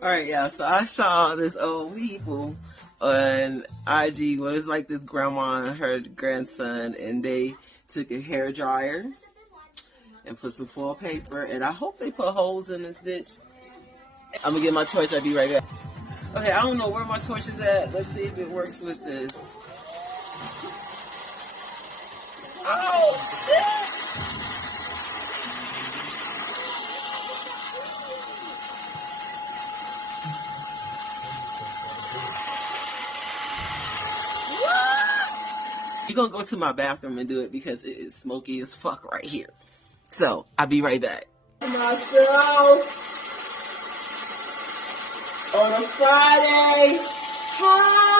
All right, yeah. So I saw this old people on IG. Well, it's like this grandma and her grandson, and they took a hair dryer and put some foil paper, and I hope they put holes in this ditch. I'm gonna get my torch. I'll be right back. Okay, I don't know where my torch is at. Let's see if it works with this. Oh shit! You're gonna go to my bathroom and do it because it is smoky as fuck right here. So I'll be right back. Myself on a Friday. Hi.